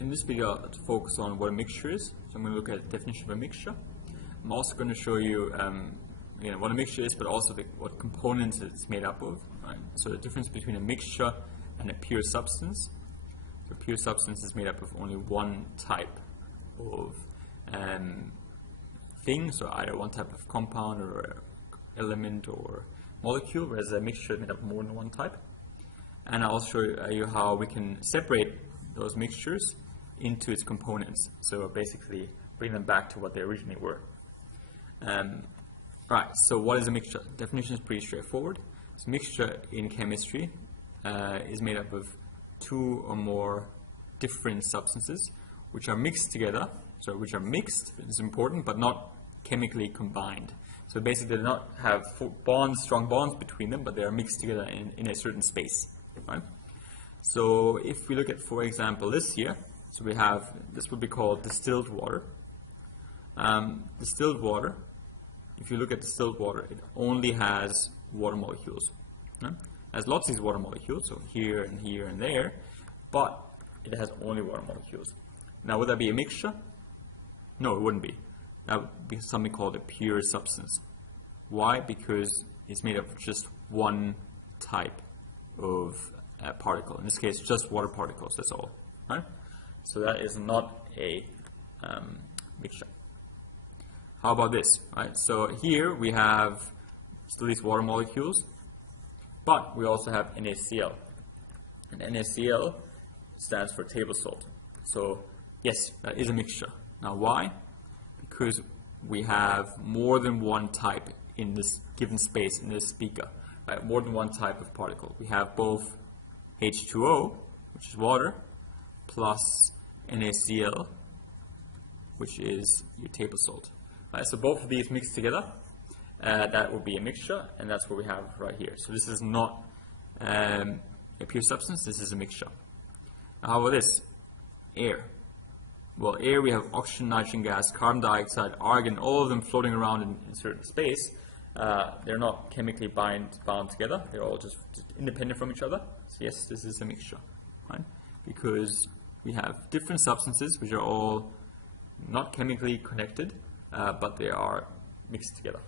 in this video to focus on what a mixture is. So I'm going to look at the definition of a mixture. I'm also going to show you what a mixture is, but also what components it's made up of. Right? So the difference between a mixture and a pure substance. So a pure substance is made up of only one type of thing, so either one type of compound or element or molecule, whereas a mixture is made up of more than one type. And I'll show you how we can separate those mixtures into its components, so basically bring them back to what they originally were. Right, so what is a mixture? Definition is pretty straightforward. So mixture in chemistry is made up of two or more different substances which are mixed together. So which are mixed is important, but not chemically combined. So basically they do not have strong bonds between them, but they are mixed together in a certain space. Right? So if we look at, for example, this here, so we have, this would be called distilled water. Distilled water, if you look at distilled water, it only has water molecules. Right? It has lots of these water molecules, so here and here and there, but it has only water molecules. Now, would that be a mixture? No, it wouldn't be. That would be something called a pure substance. Why? Because it's made up of just one type of particle. In this case, just water particles, that's all. Right? So that is not a mixture. How about this? Right? So here we have still these water molecules, but we also have NaCl. And NaCl stands for table salt. So yes, that is a mixture. Now why? Because we have more than one type in this given space, in this beaker. Right? More than one type of particle. We have both H2O, which is water, plus NaCl, which is your table salt. Right? So both of these mixed together, that will be a mixture, and that's what we have right here. So this is not a pure substance, this is a mixture. Now how about this? Air. Well, air, we have oxygen, nitrogen gas, carbon dioxide, argon, all of them floating around in a certain space. They're not chemically bound together. They're all just independent from each other. So yes, this is a mixture, right? Because we have different substances which are all not chemically connected, but they are mixed together.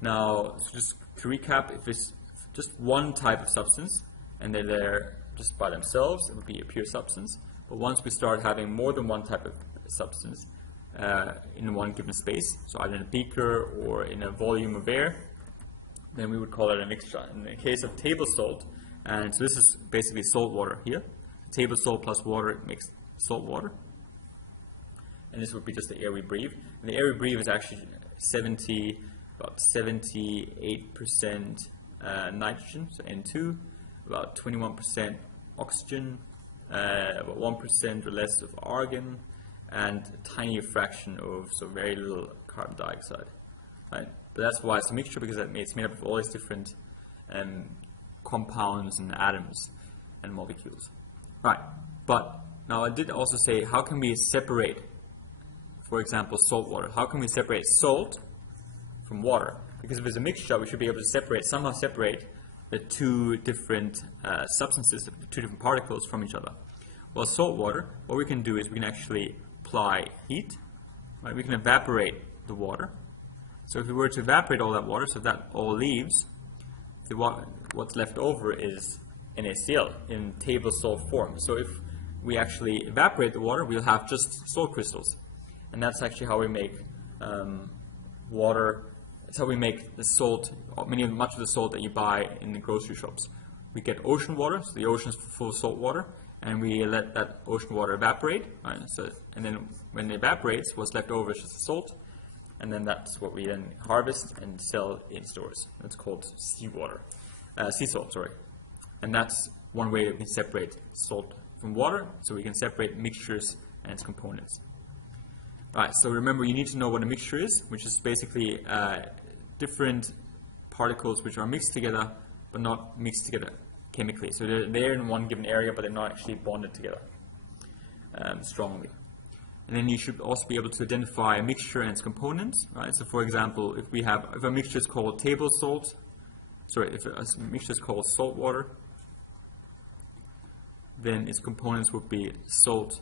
Now, so just to recap, if it's just one type of substance and they're there just by themselves, it would be a pure substance. But once we start having more than one type of substance in one given space, so either in a beaker or in a volume of air, then we would call it a mixture. In the case of table salt, and so this is basically salt water here. Table salt plus water makes salt water. And this would be just the air we breathe. And the air we breathe is actually about 78% nitrogen, so N2, about 21% oxygen, about 1% or less of argon, and a tiny fraction of, so very little carbon dioxide. Right? But that's why it's a mixture, because it's made up of all these different compounds and atoms and molecules. Right, but now I did also say, how can we separate, for example, salt water? How can we separate salt from water? Because if it's a mixture, we should be able to somehow separate the two different substances, the two different particles from each other. Well, salt water, what we can do is we can actually apply heat. Right? We can evaporate the water. So if we were to evaporate all that water, so that all leaves, what's left over is NaCl in table salt form. So if we actually evaporate the water, we'll have just salt crystals. And that's actually how we make water. That's how we make the salt, much of the salt that you buy in the grocery shops. We get ocean water, so the ocean is full of salt water, and we let that ocean water evaporate. Right? So, and then when it evaporates, what's left over is just the salt, and then that's what we then harvest and sell in stores. That's called sea salt, sorry. And that's one way that we separate salt from water, so we can separate mixtures and its components. Right, so remember, you need to know what a mixture is, which is basically different particles which are mixed together, but not mixed together chemically. So they're there in one given area, but they're not actually bonded together strongly. And then you should also be able to identify a mixture and its components, right? So for example, if a mixture is called table salt, if a mixture is called salt water, then its components would be salt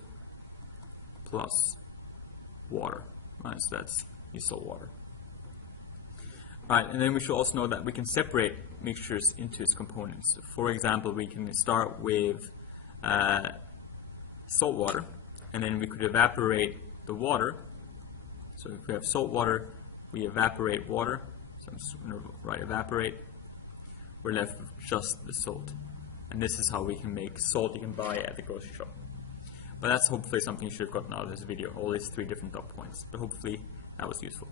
plus water. Right, so that's the salt water. Alright, and then we should also know that we can separate mixtures into its components. So for example, we can start with salt water, and then we could evaporate the water. So if we have salt water, we evaporate water. So I'm just going to write evaporate. We're left with just the salt. And this is how we can make salt you can buy at the grocery shop. But that's hopefully something you should have gotten out of this video, all these 3 different dot points. But hopefully that was useful.